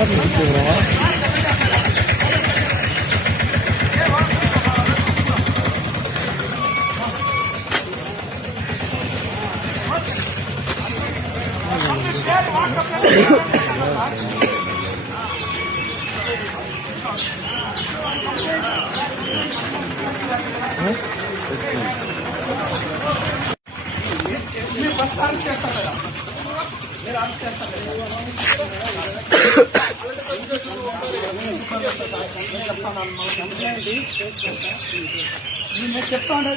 Hadi gitti buraya. बस आराम से ऐसा मेरा मेरा आराम से ऐसा ఉండేది చెప్తాను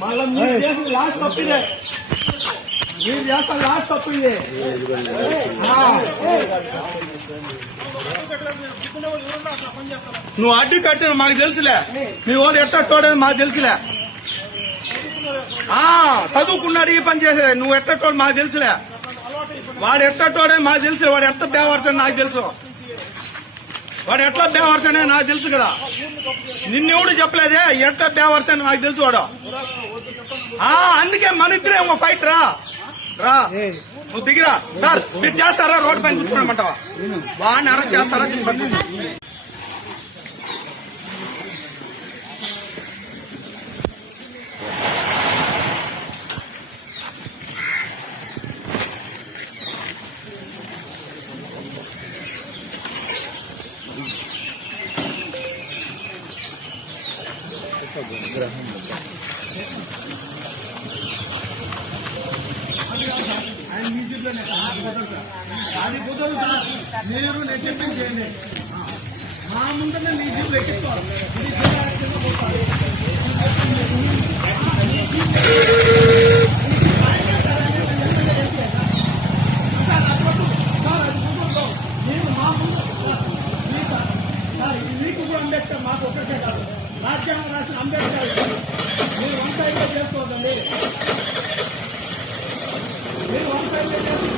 మళ్ళీ మీరు చేసిన లాస్ట్ తప్పు మీరు చేసిన లాస్ట్ తప్పు నువ్వు అడ్డు కట్టిన మాకు తెలుసులే. నీ ఎట్ట కాడ మాకు తెలుసులే. చదువుకున్నాడు ఈ పని చేసేది. నువ్వు ఎట్టోడు మాకు తెలుసులే. వాడు ఎట్టోడని మాకు తెలుసు. వాడు ఎంత బేవర్స్ అని నాకు తెలుసు. వాడు ఎట్లా బేవర్స్ అని నాకు తెలుసు కదా. నిన్నెవడు చెప్పలేదే? ఎట్లా బేవర్స్ అని నాకు తెలుసు వాడు. ఆ అందుకే మన ఇద్దరే ఒక ఫైట్ రా. రా. నువ్వు దిగిరా. సార్ మీరు చేస్తారా? రోడ్డు పైన కూర్చోమంటావా? వాడిని అరెస్ట్ చేస్తారా? మీరు నెగ్లెక్ట్ చేయండి మా ముందర మీ జీవులు ఎక్కిపోవాలి మీకు కూడా అంబేద్కర్ మాకు ఒక్కటే కాదు. రాజ్యాంగం రాసిన అంబేద్కర్ మీరు వంట చేసుకోవద్దండి. మీరు వంట చేసుకోండి